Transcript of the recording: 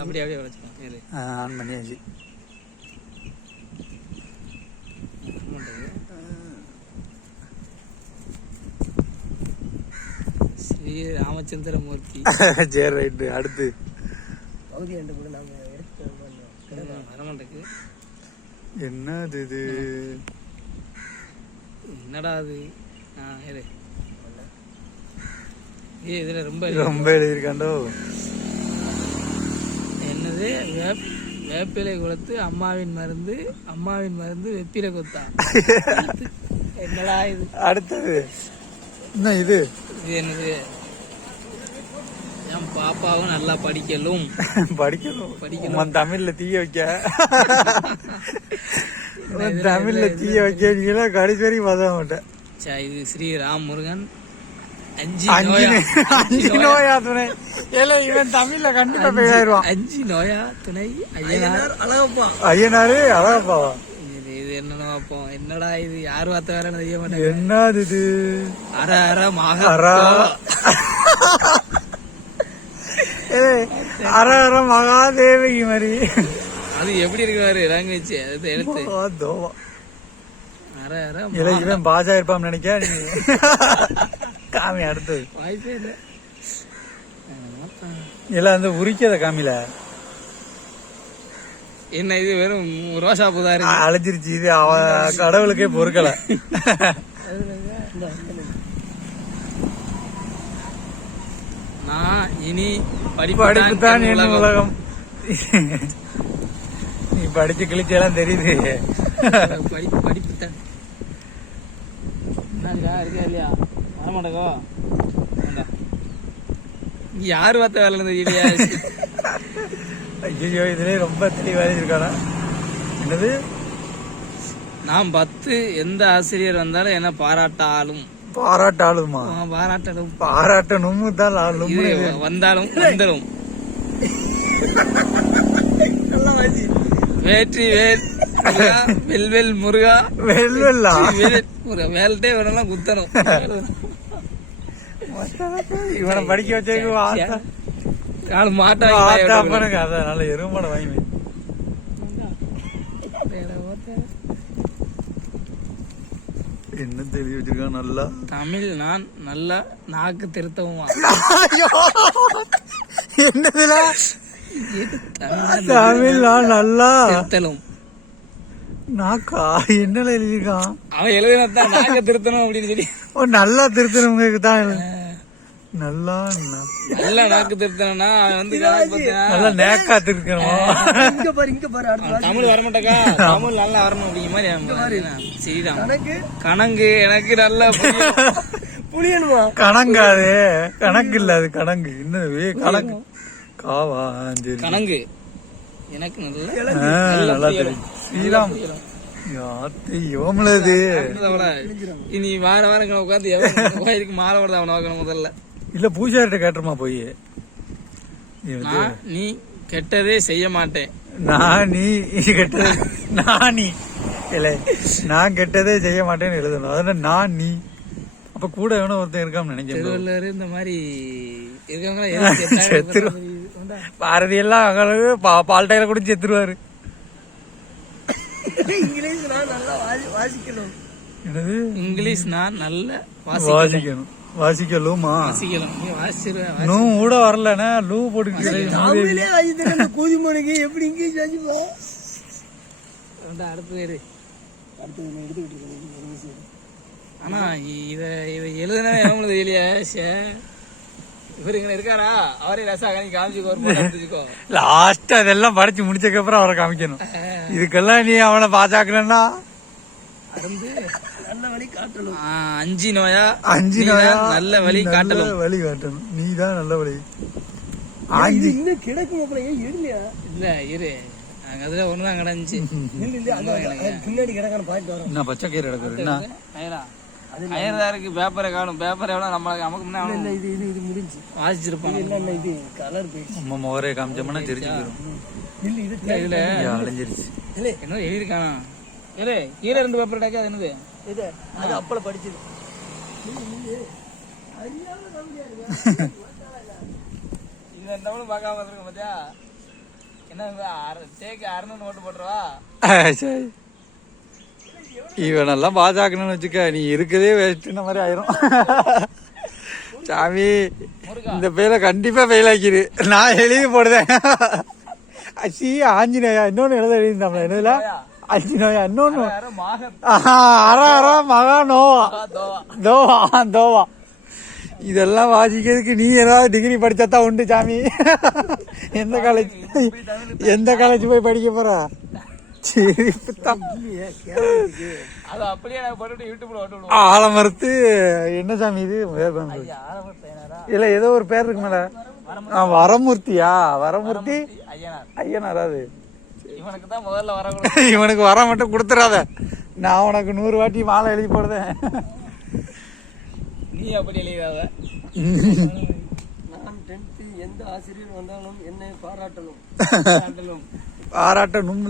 அப்படியே அப்படியே வச்சுக்கலாம். ஆன் பண்ணியாச்சு. ஸ்ரீ ராமச்சந்திரமூர்த்தி சரி ரைட்டு அடுத்து. பகுதி ரெண்டு கூட நாம வரமாட்டேக்கு என்னது இது? என்னடா அது? ஏ இதுல ரொம்ப ரொம்ப எழுதியிருக்காண்டோ? என்னது வேப் வேப்பிலை குளத்து அம்மாவின் மருந்து அம்மாவின் மருந்து வெப்பிலை கொத்தா. என்னடா இது? அடுத்தது. என்ன இது? இது என்னது? என் பாப்பாவும் நல்லா படிக்கலும். படிக்கணும். படிக்கணும். உன் தமிழ்ல தீய வைக்க. தமிழ்ல தீய வைக்க கடைசி வரைக்கும் பார்க்க மாட்டேன். இது ஸ்ரீ ராம் முருகன். அஞ்சு அஞ்சு நோயா துணை ஏல இவன் தமிழ்ல கண்டிப்பா பேசிடுவான் அஞ்சு நோயா துணை ஐயனார் அழகப்பா ஐயனாரு அழகப்பாவா இது இது என்னன்னு பார்ப்போம் என்னடா இது யார் வார்த்தை வேற தெரிய மாட்டேன் என்னது இது அர அர மாக அரா அர மகாதேவகி மாதிரி அது எப்படி இருக்கு பாரு லாங்குவேஜ் அது எழுத்து ஓ, தோவா. அர அர இவன் பாஜா இருப்பான்னு நினைக்க நீ காமி அடுத்தது. வாய்ப்பே இல்லை. இல்ல அந்த உரிக்காத காமில. என்ன இது வெறும் ரோசா பூதா இருக்கு? அழைச்சிருச்சு இது அவ கடவுளுக்கே பொறுக்கல. நான் இனி படிப்பு தான் என்ன உலகம். நீ படிச்சு கிழிச்செல்லாம் தெரியுது. படிப்பு படிப்பு தான் இருக்கா இல்லையா? இங்க யார் பார்த்த வேலை இருந்தது இல்லையா ஐயோ இதுலயே ரொம்ப தெளிவா இருக்கானா என்னது? நான் பத்து எந்த ஆசிரியர் வந்தாலும் என்ன பாராட்டாலும். பாராட்டாளுமா ஆ, பாராட்டலும். பாராட்டணும் தான் இது வந்தாலும் வந்தலும் வேற்றி வேல் முருகா, வெல் வெல் முருகா. வெல்வெல்லா வேல்ட்டே வேணாலும் குத்தணும். இவனை படிக்க வச்சேக்கு நாலு மாட்டா வார்த்தை அப்பனுக்கு. அதான் நல்ல எருமாட வாங்கி என்ன தெரிய வச்சிருக்கான் நல்லா? தமிழ் நான் நல்ல நாக்கு திருத்தவுமா என்னதுல தமிழ்? நான் நல்லா திருத்தலும். நாக்கா? என்னல எழுதியிருக்கான்? அவன் எழுதினதான் நாக்க திருத்தணும் அப்படின்னு சொல்லி. ஓ நல்லா திருத்தணுங்களுக்கு தான் நல்லா நல்ல நாக்கு திருத்தணும்னா அவன் வந்து நல்லா நேக்கா திருக்கணும் இங்க பாரு இங்க பாரு அடுத்து தமிழ் வரமாட்டக்கா. தமிழ் நல்லா வரணும் அப்படிங்கிற மாதிரி சரிதான் கணக்கு. கணங்கு எனக்கு நல்லா. புளியணுமா கணங்காது கணக்கு இல்ல அது கணங்கு. என்னது கணக்கு. காவா சரி கணங்கு. எனக்கு நல்ல நல்லா தெரியும். ஸ்ரீராம். இவங்களது இனி வார வாரம் உட்காந்து கோயிலுக்கு மாலை போடுறது அவனை முதல்ல. இல்ல பூஜாரிட்ட கேட்டுருமா போய்? நீ கெட்டதே செய்ய மாட்டேன். நான் நீ கெட்டதே நான் நீ. இல்ல நான் கெட்டதே செய்ய மாட்டேன்னு எழுதணும். அதனால நான் நீ? அப்ப கூட எவனோ ஒருத்தன் இருக்கான்னு நினைக்கிறேன் இந்த மாதிரி? செத்துரும். பாரதி எல்லாம் அங்களுக்கு பா- பால் டயரை குடிச்சு செத்துருவாரு. இங்கிலீஷ் நான் நல்லா வாசி வாசிக்கணும். என்னது? இங்கிலீஷ் நான் நல்ல வாசி வாசிக்கணும் வாசிக்கலுமா? வாசிக்கலாம். நீ கூட வரலன்னா லூ போட்டு தமிழே வாசித்தேன் கூதி மொழிக்கு எப்படி இங்கிலீஷ் வாசிப்பா அடுத்து வேறு அடுத்து எடுத்துக்கிட்டு இருக்கேன். ஆனா இத இத எழுதுனவே எவங்களுக்கு தெரியலையா சே இவரு இங்க இருக்காரா? அவரே ரசா கணி காமிச்சுக்கோ லாஸ்ட் அதெல்லாம் படிச்சு முடிச்சதுக்கு அப்புறம் அவரை காமிக்கணும். இதுக்கெல்லாம் நீ அவனை பாச்சாக்கலன்னா அருந்து நல்ல வழி காட்டணும் அஞ்சு நோயா அஞ்சு நாயா நல்ல வழி நல்ல காட்டலும். வழி காட்டணும். நீ தான் நல்ல வழி. இது இன்னும் கிடக்கும் அப்புறம் ஏன் எடுலையா இல்ல இரு. அதுல ஒண்ணுதான் கிடந்துச்சு. பின்னாடி வரும். என்ன பச்சை கீரை என்ன? இருக்கு பேப்பரை காணும். பேப்பர் எவ்வளவு? நம்ம நமக்கு முன்ன இல்ல இது இது இது முடிஞ்சு. வாசிச்சிருப்பாங்க. இல்ல இல்ல இது? கலர் போயிடுச்சு நம்ம முகரே காமிச்சோம்னா தெரிஞ்சு போயிடும் இல்ல இது இதுல அழிஞ்சிருச்சு இல்ல. என்ன எழுதிருக்கானா ஏலே கீழே ரெண்டு பேப்பர் அடக்கா அது என்னது? இது அது அப்பள படிச்சது. இது எந்த பார்க்காம இருக்க பாத்தியா? என்ன சேக்கு அறுநூறு ஓட்டு போட்டுருவா? சரி. இவனெல்லாம் பாஜாக்கணும்னு வச்சுக்க நீ இருக்கதே வேஸ்ட்ன மாதிரி ஆயிரும். சாமி இந்த பேரை கண்டிப்பா ஃபெயில் ஆக்கிரு. நான் எழுதி போடுதேன். அச்சி ஆஞ்சநேயா இன்னொன்னு எழுத எழுதிருந்தாங்க என்னதுல? மாக. ஆஹா, அற அற மகா நோவா. தோவா. தோவா இதெல்லாம் வாசிக்கிறதுக்கு நீ ஏதாவது டிகிரி படிச்சா தான் உண்டு சாமி. எந்த காலேஜ் எந்த காலேஜ் போய் படிக்க போற? ஆலமரத்து என்ன சாமி இது? இல்ல ஏதோ ஒரு பேர் இருக்கு மேல. வரமூர்த்தியா? வரமூர்த்தி? ஐயனார் அது? இவனுக்கு தான் முதல்ல வரக்கூடாது இவனுக்கு வர மட்டும் கொடுத்துறாத. நான் உனக்கு நூறு வாட்டி மாலை எழுதி போடுதேன் நீ அப்படி எழுதாத நான் டென்த்து எந்த ஆசிரியர் வந்தாலும் என்னை பாராட்டணும். காட்டலும் பாராட்டணும்.